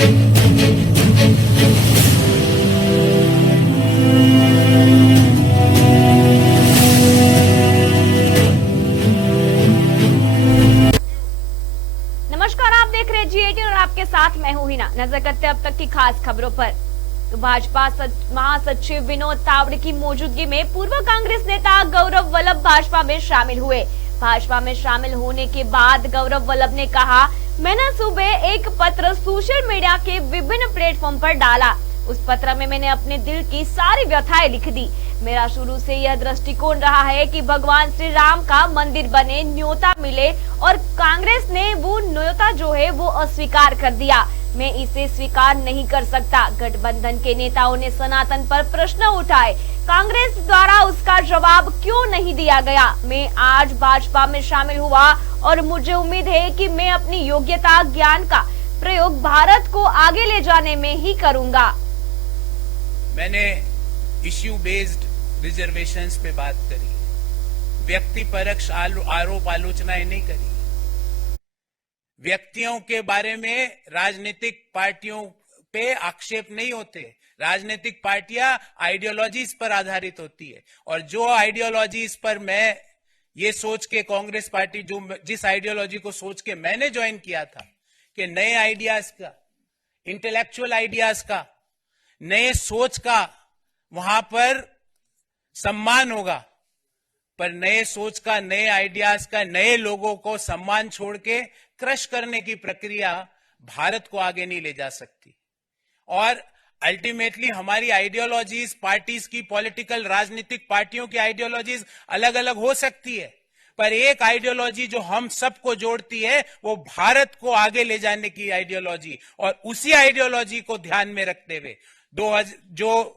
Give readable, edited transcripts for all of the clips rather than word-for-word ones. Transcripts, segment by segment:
नमस्कार, आप देख रहे हैं G18 और आपके साथ मैं हूं हिना। नजर करते हैं अब तक की खास खबरों पर। तो भाजपा महासचिव विनोद तावड़े की मौजूदगी में पूर्व कांग्रेस नेता गौरव वल्लभ भाजपा में शामिल हुए। भाजपा में शामिल होने के बाद गौरव वल्लभ ने कहा, मैंने सुबह एक पत्र सोशल मीडिया के विभिन्न प्लेटफॉर्म पर डाला। उस पत्र में मैंने अपने दिल की सारी व्यथाएं लिख दी। मेरा शुरू से यह दृष्टिकोण रहा है कि भगवान श्री राम का मंदिर बने, न्योता मिले, और कांग्रेस ने वो न्योता जो है वो अस्वीकार कर दिया। मैं इसे स्वीकार नहीं कर सकता। गठबंधन के नेताओं ने सनातन पर प्रश्न उठाए, कांग्रेस द्वारा उसका जवाब क्यों नहीं दिया गया। मैं आज भाजपा में शामिल हुआ और मुझे उम्मीद है कि मैं अपनी योग्यता ज्ञान का प्रयोग भारत को आगे ले जाने में ही करूंगा। मैंने इश्यू बेस्ड रिजर्वेशंस पे बात करी, व्यक्ति परक आरोप आलोचनाएं नहीं करी। व्यक्तियों के बारे में राजनीतिक पार्टियों पे आक्षेप नहीं होते। राजनीतिक पार्टियां आइडियोलॉजीज पर आधारित होती है, और जो आइडियोलॉजीज पर मैं ये सोच के कांग्रेस पार्टी जिस आइडियोलॉजी को सोच के मैंने ज्वाइन किया था कि नए आइडियाज का, इंटेलेक्चुअल आइडियाज का, नए सोच का वहां पर सम्मान होगा, पर नए सोच का, नए आइडियाज का, नए लोगों को सम्मान छोड़ के क्रश करने की प्रक्रिया भारत को आगे नहीं ले जा सकती। और अल्टीमेटली हमारी आइडियोलॉजीज, पार्टीज की, पॉलिटिकल राजनीतिक पार्टियों की आइडियोलॉजीज अलग अलग हो सकती है, पर एक आइडियोलॉजी जो हम सबको जोड़ती है वो भारत को आगे ले जाने की आइडियोलॉजी, और उसी आइडियोलॉजी को ध्यान में रखते हुए जो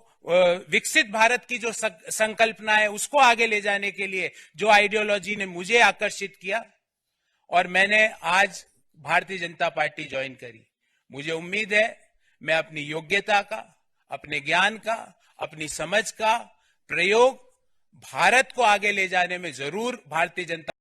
विकसित भारत की जो संकल्पना है उसको आगे ले जाने के लिए जो आइडियोलॉजी ने मुझे आकर्षित किया, और मैंने आज भारतीय जनता पार्टी ज्वाइन करी। मुझे उम्मीद है मैं अपनी योग्यता का, अपने ज्ञान का, अपनी समझ का प्रयोग भारत को आगे ले जाने में जरूर भारतीय जनता।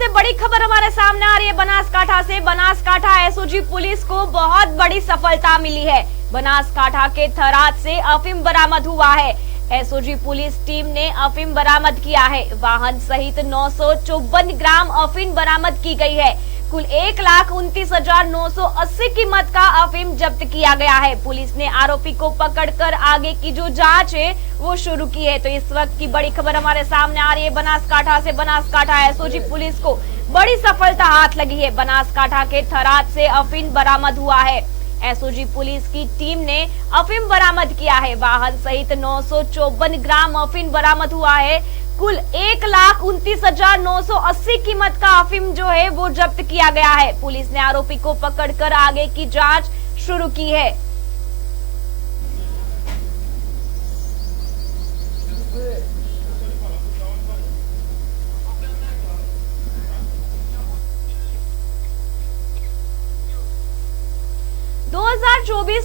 बड़ी खबर हमारे सामने आ रही है बनासकांठा से। बनासकांठा एसओजी पुलिस को बहुत बड़ी सफलता मिली है। बनासकांठा के थराद से अफीम बरामद हुआ है। एसओजी पुलिस टीम ने अफीम बरामद किया है। वाहन सहित 954 ग्राम अफीम बरामद की गई है। कुल 1,29,980 कीमत का अफीम जब्त किया गया है। पुलिस ने आरोपी को पकड़कर आगे की जो जांच है वो शुरू की है। तो इस वक्त की बड़ी खबर हमारे सामने आ रही है बनासकांठा से। बनासकांठा एसओजी पुलिस को बड़ी सफलता हाथ लगी है। बनासकांठा के थराद से अफीम बरामद हुआ है। एसओजी पुलिस की टीम ने अफीम बरामद किया है। वाहन सहित 954 ग्राम अफीम बरामद हुआ है। कुल 1,29,980 कीमत का अफीम जो है वो जब्त किया गया है। पुलिस ने आरोपी को पकड़कर आगे की जांच शुरू की है।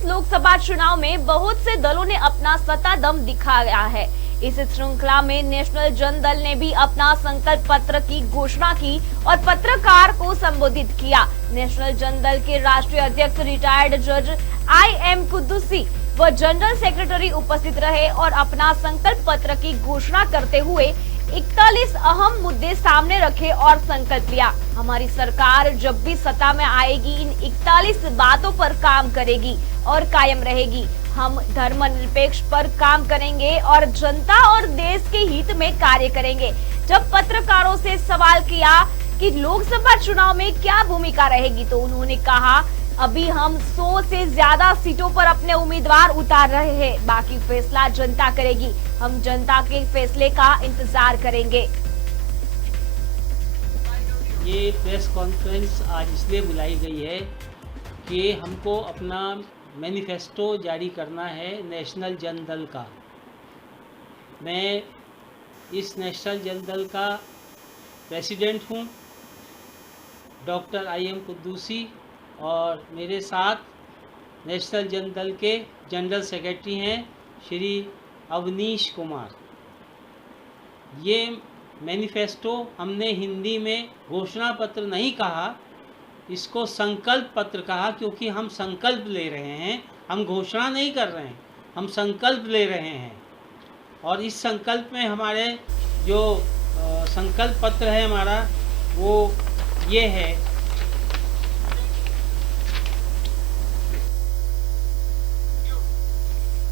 लोकसभा चुनाव में बहुत से दलों ने अपना सत्ता दम दिखाया है। इस श्रृंखला में नेशनल जनदल ने भी अपना संकल्प पत्र की घोषणा की और पत्रकार को संबोधित किया। नेशनल जनदल के राष्ट्रीय अध्यक्ष रिटायर्ड जज IM कुद्दुसी व जनरल सेक्रेटरी उपस्थित रहे और अपना संकल्प पत्र की घोषणा करते हुए 41 अहम मुद्दे सामने रखे और संकल्प लिया। हमारी सरकार जब भी सत्ता में आएगी इन 41 बातों पर काम करेगी और कायम रहेगी। हम धर्मनिरपेक्ष पर काम करेंगे और जनता और देश के हित में कार्य करेंगे। जब पत्रकारों से सवाल किया कि लोकसभा चुनाव में क्या भूमिका रहेगी, तो उन्होंने कहा, अभी हम 100 से ज्यादा सीटों पर अपने उम्मीदवार उतार रहे हैं, बाकी फैसला जनता करेगी। हम जनता के फैसले का इंतजार करेंगे। ये प्रेस कॉन्फ्रेंस आज इसलिए बुलाई गई है कि हमको अपना मैनिफेस्टो जारी करना है नेशनल जनदल का। मैं इस नेशनल जनदल का प्रेसिडेंट हूँ, डॉक्टर IM कुद्दुसी, और मेरे साथ नेशनल जनदल के जनरल सेक्रेटरी हैं श्री अवनीश कुमार। ये मैनिफेस्टो हमने हिंदी में घोषणा पत्र नहीं कहा, इसको संकल्प पत्र कहा, क्योंकि हम संकल्प ले रहे हैं, हम घोषणा नहीं कर रहे हैं, हम संकल्प ले रहे हैं। और इस संकल्प में हमारे जो संकल्प पत्र है हमारा, वो ये है।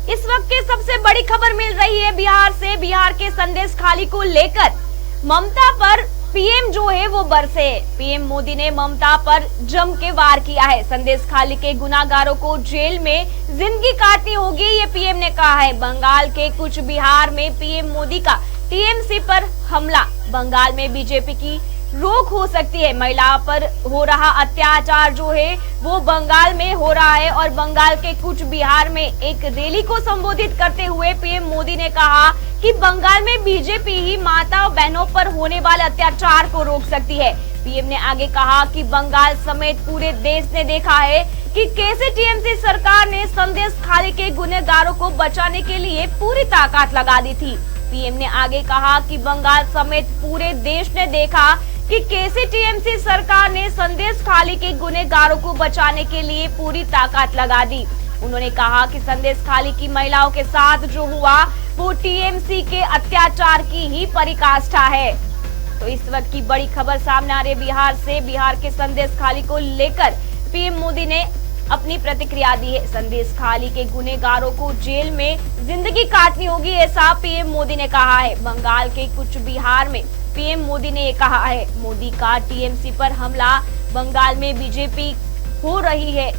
इस वक्त की सबसे बड़ी खबर मिल रही है बिहार से। बिहार के संदेश खाली को लेकर ममता पर पीएम जो है वो बरसे। पीएम मोदी ने ममता पर जम के वार किया है। संदेश खाली के गुनाहगारों को जेल में जिंदगी काटनी होगी, ये पीएम ने कहा है। बंगाल के कुछ बिहार में पीएम मोदी का टीएमसी पर हमला। बंगाल में बीजेपी की रोक हो सकती है। महिलाओं पर हो रहा अत्याचार जो है वो बंगाल में हो रहा है। और बंगाल के कुछ बिहार में एक रैली को संबोधित करते हुए पीएम मोदी ने कहा कि बंगाल में बीजेपी ही माता और बहनों पर होने वाले अत्याचार को रोक सकती है। पीएम ने आगे कहा कि बंगाल समेत पूरे देश ने देखा है कि कैसे टीएमसी सरकार ने संदेश खाली के गुनहगारों को बचाने के लिए पूरी ताकत लगा दी थी। पीएम ने आगे कहा कि बंगाल समेत पूरे देश ने देखा कि कैसे टीएमसी सरकार ने संदेश खाली के गुनहगारों को बचाने के लिए पूरी ताकत लगा दी। उन्होंने कहा कि संदेश खाली की महिलाओं के साथ जो हुआ वो टीएमसी के अत्याचार की ही पराकाष्ठा है। तो इस वक्त की बड़ी खबर सामने आ रही है बिहार से। बिहार के संदेश खाली को लेकर पीएम मोदी ने अपनी प्रतिक्रिया दी है। संदेश खाली के गुनहगारों को जेल में जिंदगी काटनी होगी, ऐसा पीएम मोदी ने कहा है। बंगाल के कुछ बिहार में पीएम मोदी ने ये कहा है। मोदी का टीएमसी पर हमला। बंगाल में बीजेपी हो रही है,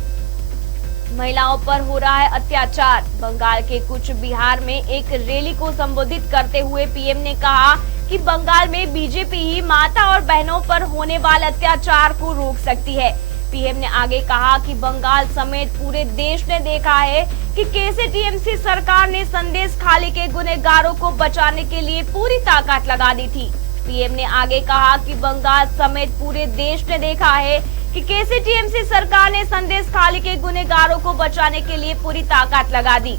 महिलाओं पर हो रहा है अत्याचार। बंगाल के कुछ बिहार में एक रैली को संबोधित करते हुए पीएम ने कहा कि बंगाल में बीजेपी ही माता और बहनों पर होने वाले अत्याचार को रोक सकती है। पीएम ने आगे कहा कि बंगाल समेत पूरे देश ने देखा है कि कैसे टीएमसी सरकार ने संदेश खाली के गुनहगारों को बचाने के लिए पूरी ताकत लगा दी थी। पीएम ने आगे कहा कि बंगाल समेत पूरे देश ने देखा है कि कैसे टीएमसी सरकार ने संदेश खाली के गुनहगारों को बचाने के लिए पूरी ताकत लगा दी।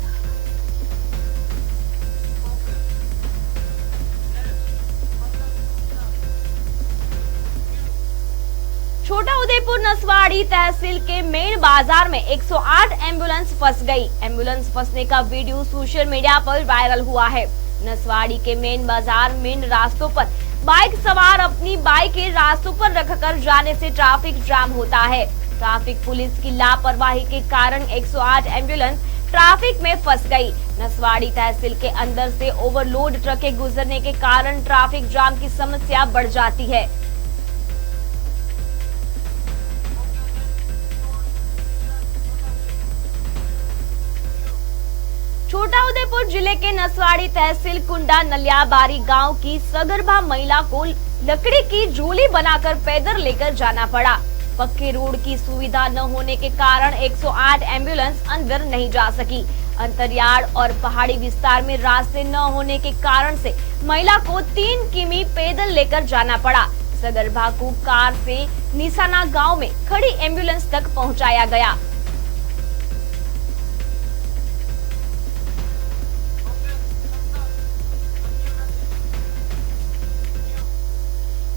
छोटा उदयपुर नसवाड़ी तहसील के मेन बाजार में 108 एम्बुलेंस फंस गई। एम्बुलेंस फंसने का वीडियो सोशल मीडिया पर वायरल हुआ है। नसवाड़ी के मेन बाजार मेन रास्तों पर बाइक सवार अपनी बाइक के रास्तों पर रखकर जाने से ट्रैफिक जाम होता है। ट्रैफिक पुलिस की लापरवाही के कारण 108 एम्बुलेंस ट्रैफिक में फंस गई। नसवाड़ी तहसील के अंदर से ओवरलोड ट्रकें गुजरने के कारण ट्रैफिक जाम की समस्या बढ़ जाती है। छोटा उदयपुर जिले के नसवाड़ी तहसील कुंडा नलियाबारी गांव की सगर्भा महिला को लकड़ी की झोली बनाकर पैदल लेकर जाना पड़ा। पक्के रोड की सुविधा न होने के कारण 108 एम्बुलेंस अंदर नहीं जा सकी। अंतरियाड़ और पहाड़ी विस्तार में रास्ते न होने के कारण से महिला को 3 किमी पैदल लेकर जाना पड़ा। सगर्भा को कार से निशाना गांव में खड़ी एम्बुलेंस तक पहुंचाया गया।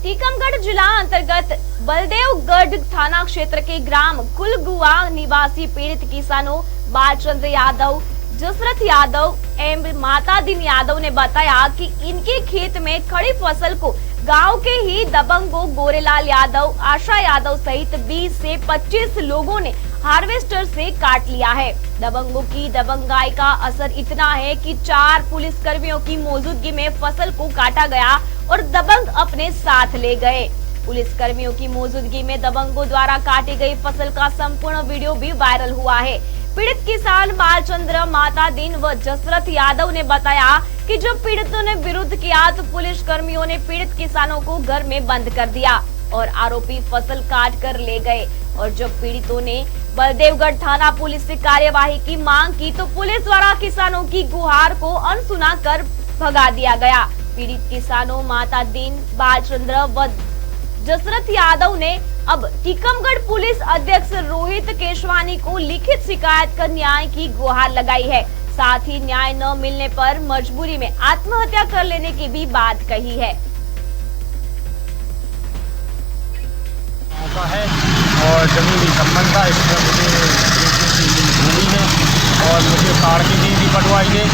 टीकमगढ़ जिला अंतर्गत बलदेवगढ़ थाना क्षेत्र के ग्राम कुलगुआ निवासी पीड़ित किसानों बालचंद्र यादव, जसरथ यादव एवं माता दिन यादव ने बताया कि इनके खेत में खड़ी फसल को गांव के ही दबंगों गोरेलाल यादव, आशा यादव सहित 20 से 25 लोगों ने हार्वेस्टर से काट लिया है। दबंगों की दबंगाई का असर इतना है कि 4 पुलिस कर्मियों की मौजूदगी में फसल को काटा गया और दबंग अपने साथ ले गए। पुलिस कर्मियों की मौजूदगी में दबंगों द्वारा काटी गई फसल का संपूर्ण वीडियो भी वायरल हुआ है। पीड़ित किसान बालचंद्र, माता दिन व जसरथ यादव ने बताया कि जब पीड़ितों ने विरोध किया तो पुलिस कर्मियों ने पीड़ित किसानों को घर में बंद कर दिया और आरोपी फसल काट कर ले गए। और जब पीड़ितों ने बलदेवगढ़ थाना पुलिस से कार्यवाही की मांग की तो पुलिस द्वारा किसानों की गुहार को अनसुना कर भगा दिया गया। पीड़ित किसानों माता दिन, बालचंद्र व जसरथ यादव ने अब टीकमगढ़ पुलिस अध्यक्ष रोहित केशवानी को लिखित शिकायत कर न्याय की गुहार लगाई है। साथ ही न्याय न मिलने पर मजबूरी में आत्महत्या कर लेने की भी बात कही है। का है और ज़मीनी संबंध था, इसमें मुझे भूमि है और मुझे कार्ड की दी थी पटवाई ने,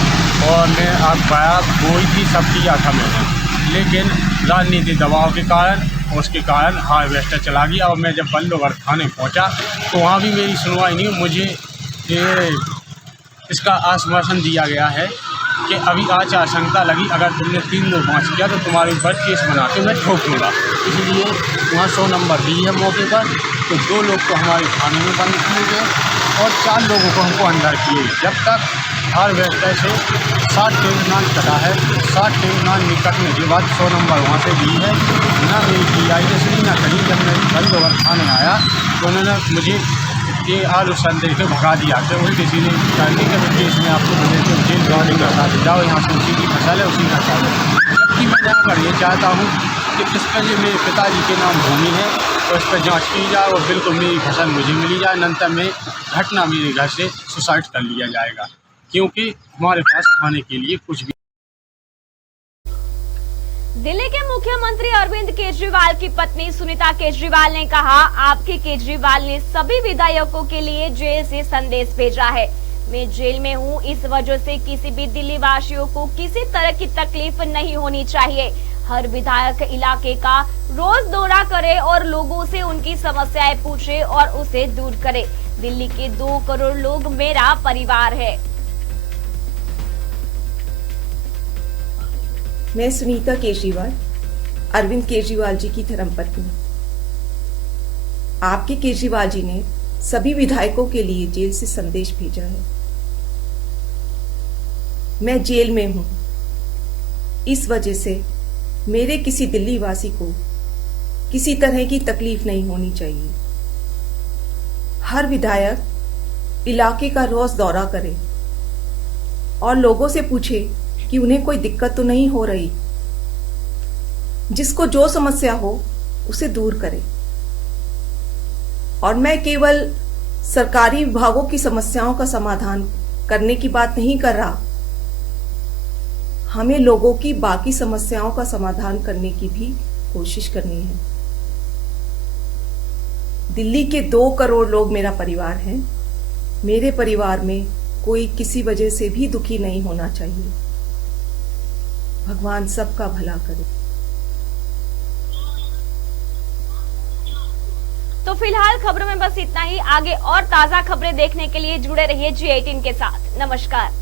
और मैं आप पाया बोई थी, सब किया था मैंने, लेकिन राजनीतिक दबाव के कारण, उसके कारण हार्वेस्टर चला गया। और मैं जब बल्लभगढ़ थाने पहुंचा तो वहाँ भी मेरी सुनवाई नहीं। मुझे ये इसका आश्वासन दिया गया है कि अभी आचार संहिता लगी, अगर तुमने 3 लोग पाँच किया तो तुम्हारे ऊपर केस बना के मैं ठोकूँगा। इसलिए वहाँ 100 नंबर दी है मौके पर, तो 2 लोग तो हमारे थाने में बंद किए गए और 4 लोगों को हमको अंदर किए। जब तक हार्वेस्टर से 60 टेबनान कटा है, 60 टेबनान निकटने के बाद 100 नंबर वहाँ से दी है ना। मेरी PI ना कहीं। जब मैं बल्लभगढ़ थाने आया तो उन्होंने मुझे ये आलू संदेह के भगा दिया कि उल्टी सीधी करने के केस में आपको जेल गार्डिंग का साथ जाओ, यहाँ से उसी की फसल है, उसी का चावल। जबकि मैं यहाँ पर ये चाहता हूँ कि इस पर जो मेरे पिताजी के नाम भूमि है तो इस पर जाँच की जाए और बिल्कुल मेरी फसल मुझे मिली जाए। नंतर में घटना मेरे घर से सुसाइड कर लिया जाएगा, क्योंकि हमारे पास खाने के लिए कुछ भी। दिल्ली के मुख्यमंत्री अरविंद केजरीवाल की पत्नी सुनीता केजरीवाल ने कहा, आपके केजरीवाल ने सभी विधायकों के लिए जेल से संदेश भेजा है। मैं जेल में हूं, इस वजह से किसी भी दिल्ली वासियों को किसी तरह की तकलीफ नहीं होनी चाहिए। हर विधायक इलाके का रोज दौरा करे और लोगों से उनकी समस्याएं पूछे और उसे दूर करे। दिल्ली के 2 करोड़ लोग मेरा परिवार है। मैं सुनीता केजरीवाल, अरविंद केजरीवाल जी की धर्मपत्नी। आपके केजरीवाल जी ने सभी विधायकों के लिए जेल से संदेश भेजा है। मैं जेल में हूं, इस वजह से मेरे किसी दिल्ली वासी को किसी तरह की तकलीफ नहीं होनी चाहिए। हर विधायक इलाके का रोज दौरा करे और लोगों से पूछे कि उन्हें कोई दिक्कत तो नहीं हो रही। जिसको जो समस्या हो उसे दूर करे। और मैं केवल सरकारी विभागों की समस्याओं का समाधान करने की बात नहीं कर रहा, हमें लोगों की बाकी समस्याओं का समाधान करने की भी कोशिश करनी है। दिल्ली के 2 करोड़ लोग मेरा परिवार हैं। मेरे परिवार में कोई किसी वजह से भी दुखी नहीं होना चाहिए। भगवान सबका भला करे। तो फिलहाल खबरों में बस इतना ही। आगे और ताजा खबरें देखने के लिए जुड़े रहिए G18 के साथ। नमस्कार।